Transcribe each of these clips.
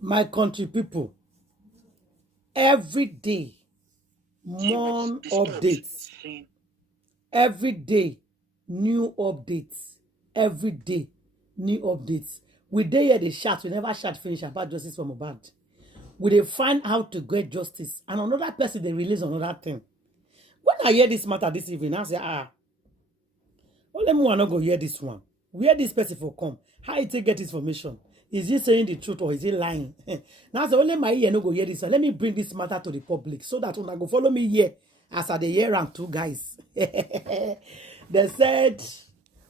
My country people, every day, more updates. Every day, new updates. Every day, new updates. We dey here dey shout, we never shout finish about justice for Mohbad. We dey find how to get justice, and another person dey release another thing. When I hear this matter this evening, I say, only me no go hear this one. Where this person for come? How he take get information? Is he saying the truth or is he lying? Now say only my ear no go hear this one. Let me bring this matter to the public so that when I go follow me here as I dey hear am too, guys. They said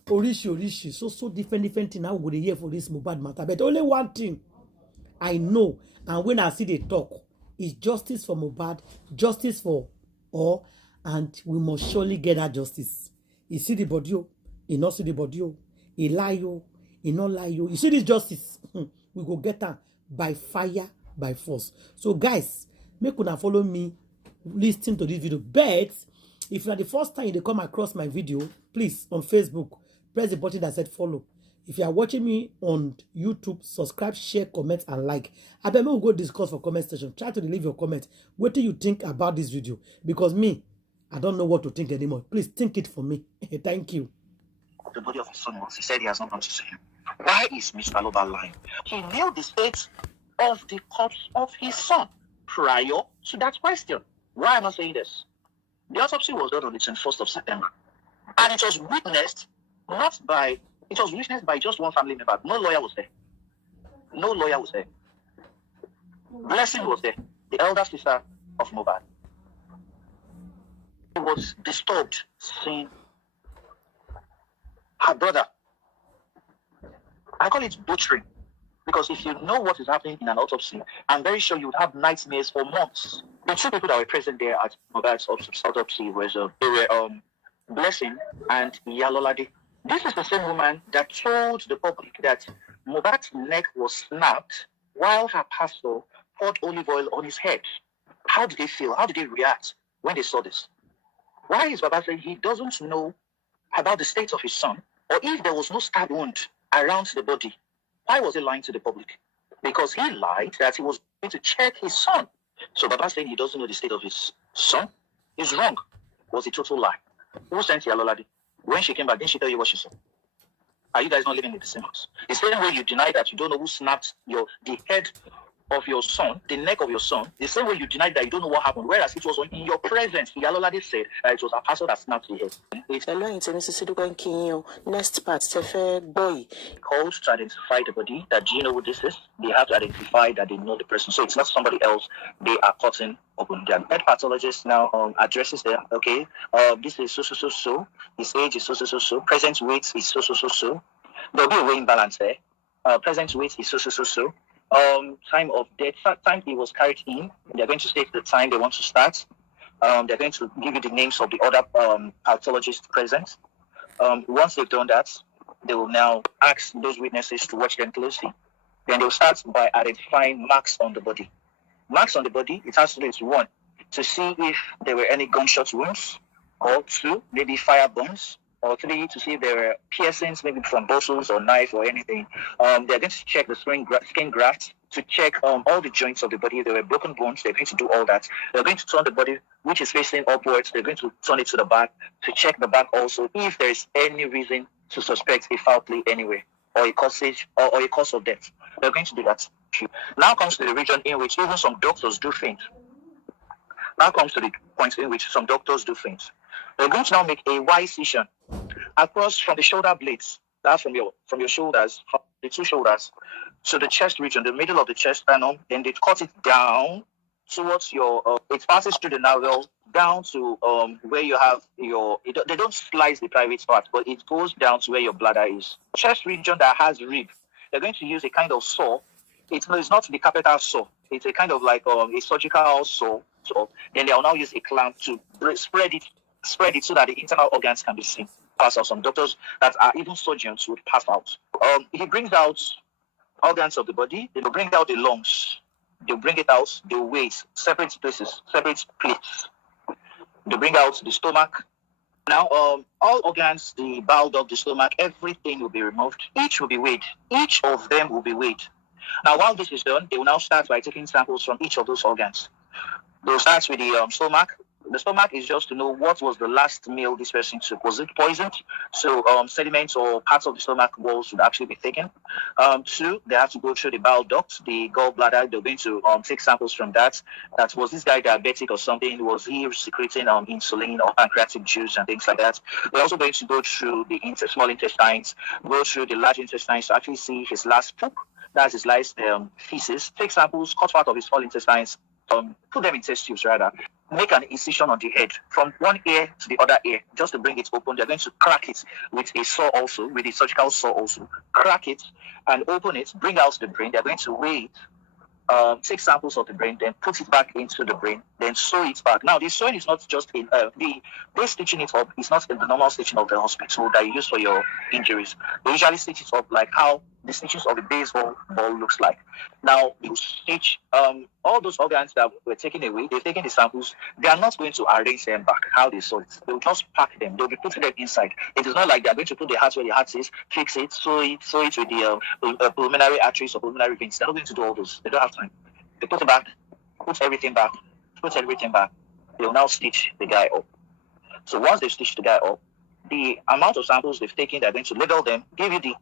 orishi, so different thing. Now we go dey hear for this Mohbad matter, but only one thing I know, and when I see they talk, is justice for Mohbad, justice for all, and we must surely get that justice. You see the body, he not see the body, he lie, he not lie. You see this justice, we go get her by fire, by force. So guys, make una follow me, listen to this video. But if you are the first time you come across my video, please on Facebook, press the button that said follow. If you are watching me on YouTube, subscribe, share, comment, and like. I bet we'll go discuss for comment section. Try to leave your comment. What do you think about this video? Because me, I don't know what to think anymore. Please think it for me. Thank you. The body of his son was. He said he has not come to see him. Why is Mr. Loba lying? He knew the state of the corpse of his son prior to that question. Why am I saying this? The autopsy was done on the 21st of September. And it was witnessed by just one family member. No lawyer was there. No lawyer was there. Blessing was there, the elder sister of Mohbad. He was disturbed seeing her brother. I call it butchering, because if you know what is happening in an autopsy, I'm very sure you would have nightmares for months. The two people that were present there at Mohbad's autopsy was Blessing and Yalolade. This is the same woman that told the public that Mohbad's neck was snapped while her pastor poured olive oil on his head. How did they feel? How did they react when they saw this? Why is Baba saying he doesn't know about the state of his son, or if there was no stab wound around the body? Why was he lying to the public? Because he lied that he was going to check his son. So Baba saying he doesn't know the state of his son is wrong. Was a total lie. Who sent Yalolade? When she came back, didn't she tell you what she saw? Are you guys not living in the same house? The same way you deny that you don't know who snapped the head of your son, the neck of your son, the same way you denied that you don't know what happened, whereas it was in your presence. Yalolade said that it was a pastor that snapped the head. Next part, boy called to identify the body. That do you know who this is? They have to identify that they know the person. So it's not somebody else they are cutting open. Their head pathologist now addresses them. Okay, this is so. His age is so. Present weight is so. There'll be a weighing balance there. Present weight is so. Time of death, time he was carried in. They're going to state the time they want to start. They're going to give you the names of the other pathologists present. Once they've done that, they will now ask those witnesses to watch them closely. Then they'll start by identifying marks on the body. Marks on the body, it has to do with 1, to see if there were any gunshot wounds, or 2, maybe fire burns, or 3, to see if there were piercings, maybe from bottles or knife or anything. They're going to check the skin graft, to check all the joints of the body. If there were broken bones, they're going to do all that. They're going to turn the body, which is facing upwards, they're going to turn it to the back, to check the back also, if there is any reason to suspect a foul play anywhere, or a cause of death. They're going to do that. Now comes to the region in which even some doctors do faint. Now comes to the point in which some doctors do faint. They're going to now make a Y incision across from the shoulder blades, that's from your shoulders, from the 2 shoulders, to the chest region, the middle of the chest panel. Then they cut it down towards your, it passes through the navel down to where you have they don't slice the private part, but it goes down to where your bladder is. Chest region that has rib, they're going to use a kind of saw. It's not the capital saw. It's a kind of like a surgical saw. So then they will now use a clamp to spread it so that the internal organs can be seen. Pass out. Some doctors that are even surgeons would pass out. He brings out organs of the body. They will bring out the lungs. They'll bring it out. They'll weigh it, separate places, separate plates. They bring out the stomach. Now, all organs, the bowel duct, the stomach, everything will be removed. Each will be weighed. Each of them will be weighed. Now, while this is done, they will now start by taking samples from each of those organs. They'll start with the stomach. The stomach is just to know what was the last meal this person took. Was it poisoned? So sediments or parts of the stomach walls would actually be taken. Two, they have to go through the bile duct, the gallbladder. They're going to take samples from that. That was this guy diabetic or something? Was he secreting insulin or pancreatic juice and things like that? They're also going to go through the small intestines, go through the large intestines to actually see his last poop. That's his last feces. Take samples, cut part of his small intestines, put them in test tubes rather, make an incision on the head from one ear to the other ear just to bring it open. They're going to crack it with a saw also, with a surgical saw also. Crack it and open it, bring out the brain. They're going to weigh it, take samples of the brain, then put it back into the brain, then sew it back. Now, the sewing is not just in they stitching it up is not in the normal stitching of the hospital that you use for your injuries. They usually stitch it up like how the stitches of a baseball ball looks like. Now, you stitch all those organs that were taken away, they've taken the samples, they are not going to arrange them back how they saw it. They'll just pack them, they'll be putting them inside. It is not like they're going to put the heart where the heart is, fix it, sew it with the pulmonary arteries or pulmonary veins. They're not going to do all those. They don't have time. They put it back, put everything back. They'll now stitch the guy up. So once they stitch the guy up, the amount of samples they've taken, they're going to label them, give you the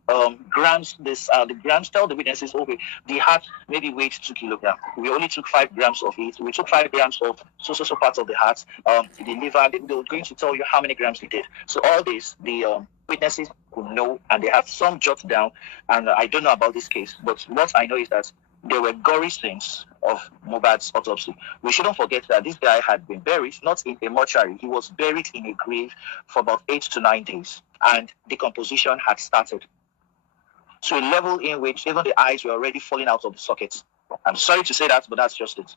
grams, the grams, tell the witnesses, okay, the heart maybe weighs 2 kilograms. We only took 5 grams of it. We took 5 grams of so parts of the heart, the liver. They're going to tell you how many grams they did. So all this, the witnesses will know, and they have some jot down. And I don't know about this case, but what I know is that there were gory scenes of Mohbad's autopsy. We shouldn't forget that this guy had been buried, not in a mortuary. He was buried in a grave for about 8 to 9 days, and decomposition had started to a level in which even the eyes were already falling out of the sockets. I'm sorry to say that, but that's just it.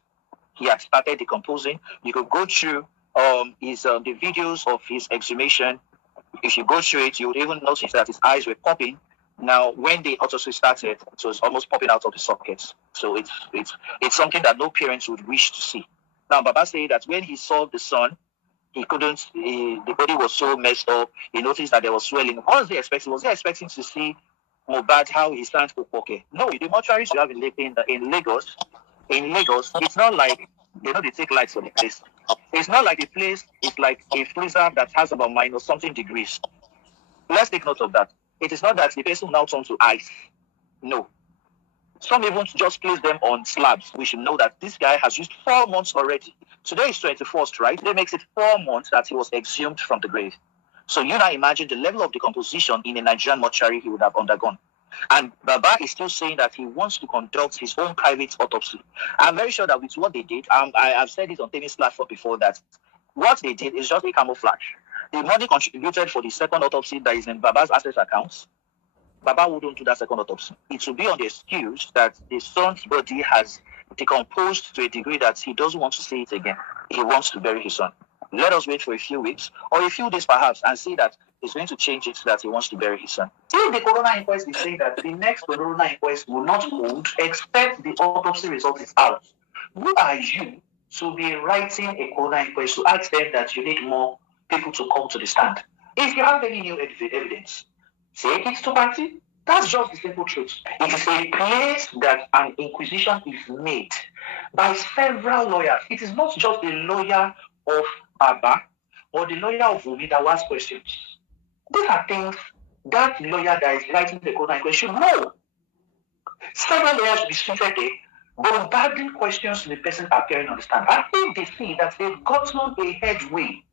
He had started decomposing. You could go through the videos of his exhumation. If you go through it, you would even notice that his eyes were popping. Now, when the autopsy started, it was almost popping out of the sockets. So it's something that no parents would wish to see. Now, Baba said that when he saw the son, he couldn't. The body was so messed up. He noticed that there was swelling. What was he expecting? Was he expecting to see Mohbad how he stands for poke? No, the mortuaries you have in Lagos. In Lagos, it's not like they take lights for the place. It's not like the place is like a freezer that has about minus something degrees. Let's take note of that. It is not that the person now turns to ice. No. Some even just place them on slabs. We should know that this guy has used 4 months already. Today is 21st, right? That makes it 4 months that he was exhumed from the grave. So you now imagine the level of decomposition in a Nigerian mortuary he would have undergone. And Baba is still saying that he wants to conduct his own private autopsy. I'm very sure that with what they did, I've said it on Temi's platform before, that what they did is just a camouflage. The money contributed for the second autopsy that is in Baba's asset accounts, Baba wouldn't do that second autopsy. It will be on the excuse that the son's body has decomposed to a degree that he doesn't want to see it again. He wants to bury his son. Let us wait for a few weeks or a few days perhaps and see that he's going to change it so that he wants to bury his son. Till the coroner inquest is saying that the next coroner inquest will not hold except the autopsy result is out. Who are you to be writing a coroner inquest to ask them that you need more people to come to the stand? If you have any new evidence, take it to party. That's just the simple truth. It is a place that an inquisition is made by several lawyers. It is not just the lawyer of Baba or the lawyer of Wunmi that will ask questions. These are things that lawyer that is writing the coroner inquest should know. Several lawyers will be seated there, bombarding questions to the person appearing on the stand. I think they see that they've gotten a headway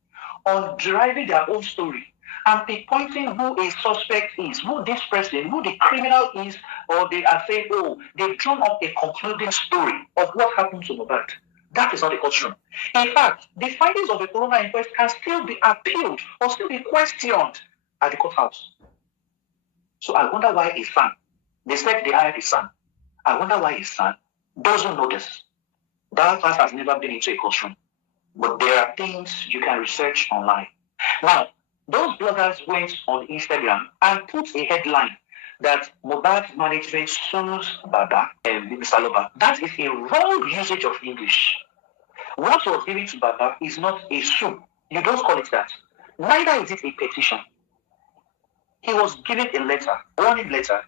on driving their own story and pinpointing who a suspect is, who this person, who the criminal is, or they are saying, oh, they've drawn up a concluding story of what happened to Mohbad. That is not the courtroom. In fact, the findings of the coroner inquest can still be appealed or still be questioned at the courthouse. So I wonder why his son, they said they hired his son. I wonder why his son doesn't know this. That class has never been into a courtroom. But there are things you can research online. Now, those bloggers went on Instagram and put a headline that Mohbad management sues Baba and Mr. Loba. That is a wrong usage of English. What was given to Baba is not a sue. You don't call it that. Neither is it a petition. He was given a letter, warning letter,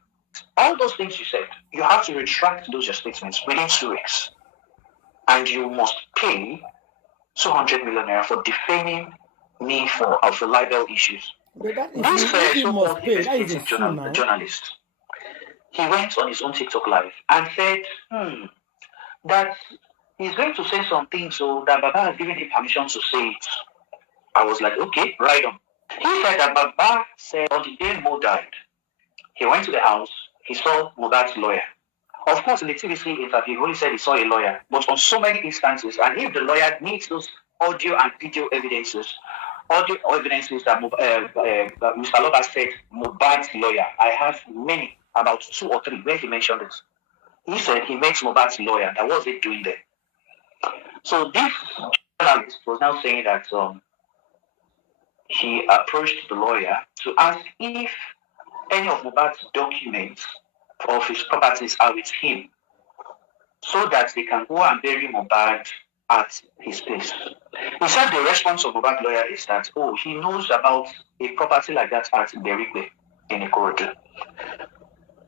All those things you said, you have to retract those your statements within 2 weeks. And you must pay 200 million naira for defaming me for libel issues. But that is This if you must so-called pay, that is a investigative sue now. journalist, he went on his own TikTok live and said that he's going to say some things, so that Baba has given him permission to say it. I was like, okay, right on. He said that Baba said on the day Mo died, he went to the house, he saw Mohbad's lawyer. Of course, in the TVC interview, he only said he saw a lawyer, but on so many instances, and if the lawyer needs those audio and video evidences that Mr. Loba said Mohbad's lawyer, I have many, about 2 or 3, where he mentioned it. He said he makes Mohbad's lawyer. That was it doing there. So this journalist was now saying that he approached the lawyer to ask if any of Mohbad's documents of his properties are with him, so that they can go and bury Mohbad at his place. He said the response of Mohbad's lawyer is that, he knows about a property like that at Berigbe in Ikorodu.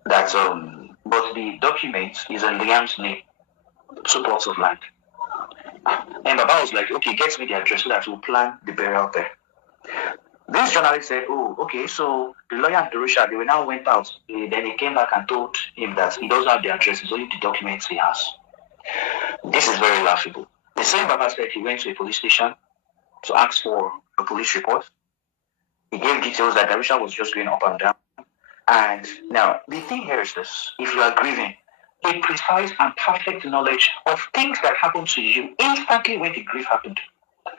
That but the document is in Liam's name, 2 plots of land. And Baba was like, okay, get me the address so that we'll plan the burial there. This journalist said, okay, so the lawyer and Derusha, they now went out. Then he came back and told him that he doesn't have the address, it's only the documents he has. This is very laughable. The same Baba said he went to a police station to ask for a police report. He gave details that Derusha was just going up and down. And now, the thing here is this: if you are grieving, a precise and perfect knowledge of things that happened to you instantly when the grief happened.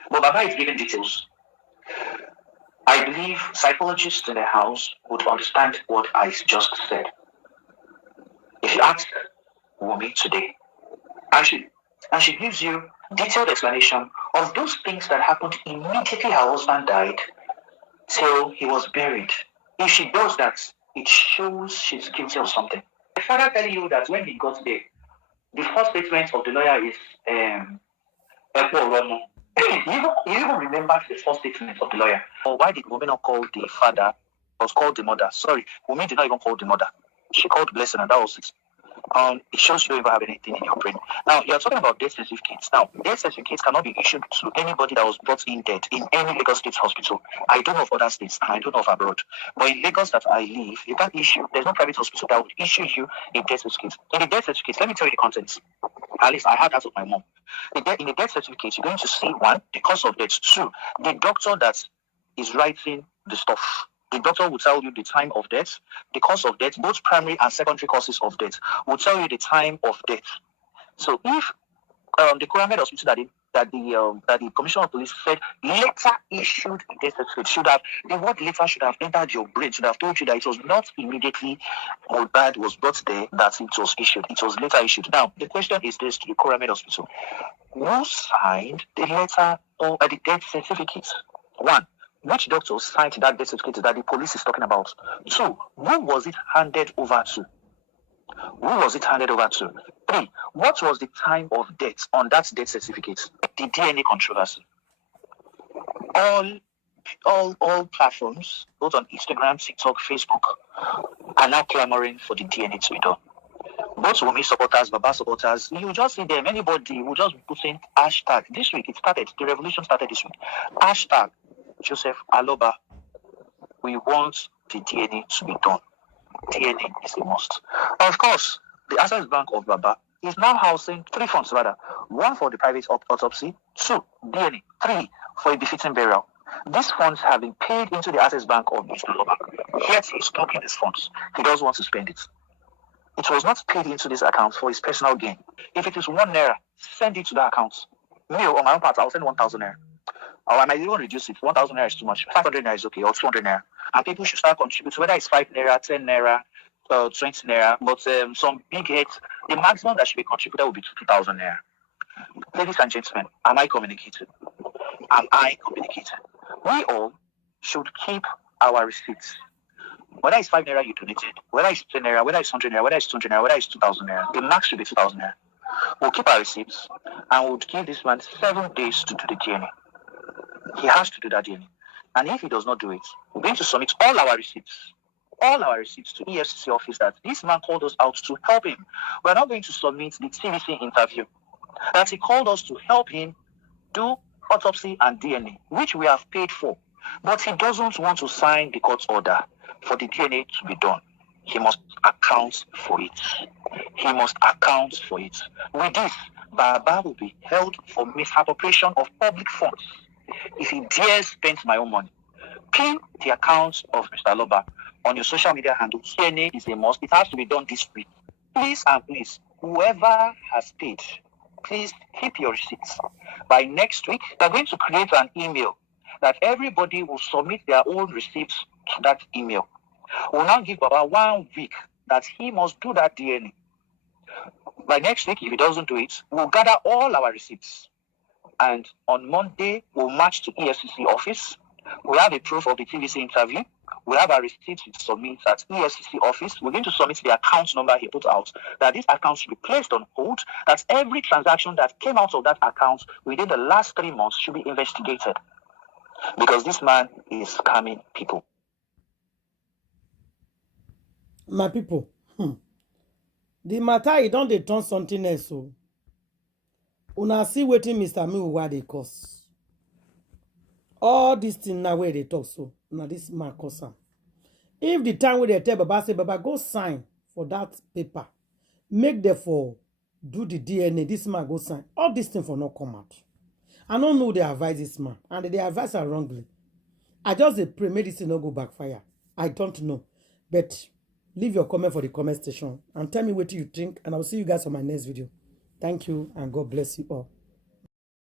But Baba is giving details. I believe psychologists in the house would understand what I just said. If you ask Wunmi today, and she gives you detailed explanation of those things that happened immediately her husband died till he was buried. If she does that, it shows she's guilty of something. My father telling you that when he got there, the first statement of the lawyer is you even remember the first statement of the lawyer. Or why did Wunmi not call the father, or call the mother? Sorry, Wunmi did not even call the mother. She called Blessing, and that was it. It shows you don't even have anything in your brain. Now, you're talking about death certificates. Now, death certificates cannot be issued to anybody that was brought in dead in any Lagos State hospital. I don't know of other states, and I don't know of abroad. But in Lagos that I live, you can't issue, there's no private hospital that would issue you a death certificate. In the death certificate, let me tell you the contents. At least I had that of my mom. In the death certificate, you're going to see 1, the cause of death; 2, the doctor that is writing the stuff. The doctor will tell you the time of death, the cause of death, both primary and secondary causes of death, will tell you the time of death. So if the Pyramid Hospital that the Commissioner of Police said later issued a death certificate, the word later should have entered your brain, should have told you that it was not immediately Mohbad was brought there that it was issued. It was later issued. Now, the question is this to the Pyramid Hospital: who signed the letter or the death certificate? 1, which doctor signed that death certificate that the police is talking about? 2, who was it handed over to? Who was it handed over to? 3, what was the time of death on that death certificate? The DNA controversy. All platforms, both on Instagram, TikTok, Facebook, are now clamoring for the DNA to be done. Both Wunmi supporters, Baba supporters, you just see them. Anybody will just put in hashtag. This week it started. The revolution started this week. Hashtag Joseph Aloba. We want the DNA to be done. DNA is a must. Of course, the Access Bank of Baba is now housing 3 funds rather. 1 for the private autopsy, 2 DNA, 3 for a befitting burial. These funds have been paid into the Access Bank of Mr. Baba. Yet he's talking these funds. He doesn't want to spend it. It was not paid into this account for his personal gain. If it is 1 naira, send it to that account. Me, on my own part, I'll send 1,000 naira. Or I might even reduce it. 1,000 naira is too much. 500 naira is okay, or 200 naira. And people should start contributing, whether it's 5 naira, 10 naira, 20 naira. But some big heads, the maximum that should be contributed will be 2,000 naira. Ladies and gentlemen, am I communicating? Am I communicating? We all should keep our receipts. Whether it's 5 naira you donated, whether it's 10 naira, whether it's 100 naira, whether it's 200 naira, whether it's 2,000 naira, the max should be 2,000 naira. We'll keep our receipts and we'll give this man 7 days to do the journey. He has to do that journey. And if he does not do it, we're going to submit all our receipts all our receipts to EFCC office that this man called us out to help him. We're not going to submit the TVC interview. That he called us to help him do autopsy and DNA, which we have paid for. But he doesn't want to sign the court order for the DNA to be done. He must account for it. He must account for it. With this, Baba will be held for misappropriation of public funds if he dares spend my own money. Pin the account of Mr. Loba on your social media handle. DNA is a must. It has to be done this week. Please and please, whoever has paid, please keep your receipts. By next week, they're going to create an email that everybody will submit their own receipts to that email. We'll now give Baba 1 week that he must do that DNA. By next week, if he doesn't do it, we'll gather all our receipts. And on Monday, we'll march to EFCC office. We have a proof of the TVC interview. We have our receipts to submit at EFCC office. We're going to submit the account number he put out, that this account should be placed on hold, that every transaction that came out of that account within the last 3 months should be investigated. Because this man is scamming people. My people, the matter, you don't they turn something else. So, una see waiting Mr. Miwa they cause. All these things now where they talk so. Now this man cause am. If the time where they tell Baba say, Baba, go sign for that paper. Make them for do the DNA. This man go sign. All these things for not come out. I don't know they advise this man. And they advise her wrongly. I just pray, make this thing not go backfire. I don't know. But leave your comment for the comment section. And tell me what you think. And I'll see you guys on my next video. Thank you and God bless you all.